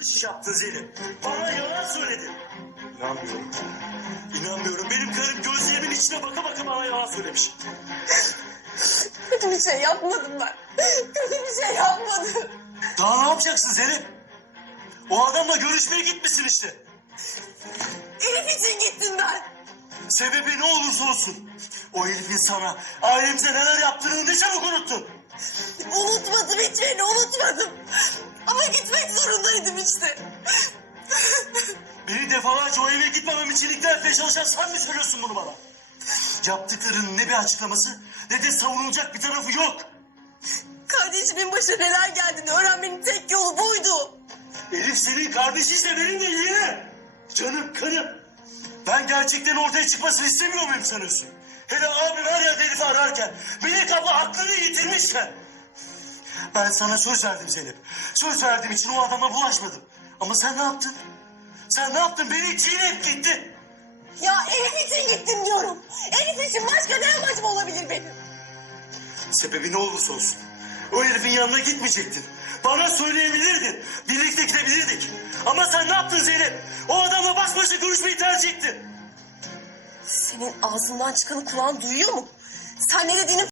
iş yaptın Zeynep. Bana yalan söyledin. İnanmıyorum. İnanmıyorum. Benim karım gözlerimin içine baka baka bana yalan söylemiş. Kötü bir şey yapmadım ben. Kötü bir şey yapmadım. Daha ne yapacaksın Zeynep? O adamla görüşmeye gitmişsin işte. Elif için gittim ben. Sebebi ne olursa olsun. O herifin sana, ailemize neler yaptığını ne çabuk unuttun. Unutmadım hiçbirini unutmadım. Ama gitmek zorundaydım işte. Beni defalarca o eve gitmemem için ikna etmeye çalışan sen mi söylüyorsun bunu bana? Yaptıklarının ne bir açıklaması ne de savunulacak bir tarafı yok. Kardeşimin başına neler geldiğini öğrenmenin tek yolu buydu. Elif senin kardeşiyse benim de yeğenim. Canım kanım. Ben gerçekten ortaya çıkmasını istemiyor muyum sanıyorsun? Hele abim her yerde Elif'i ararken, Melek abla aklını yitirmişken. Ben sana söz verdim Zeynep. Söz verdiğim için o adama bulaşmadım. Ama sen ne yaptın? Sen ne yaptın? Beni çiğneyip gittin. Ya Elif için gittim diyorum. Elif için başka ne amacım olabilir benim? Sebebi ne olursa olsun. O herifin yanına gitmeyecektin. Bana söyleyebilirdin. Birlikte gidebilirdik. Ama sen ne yaptın Zeynep? O adamla baş başa görüşmeyi tercih ettin. Senin ağzından çıkanı kulağın duyuyor mu? Sen ne dediğini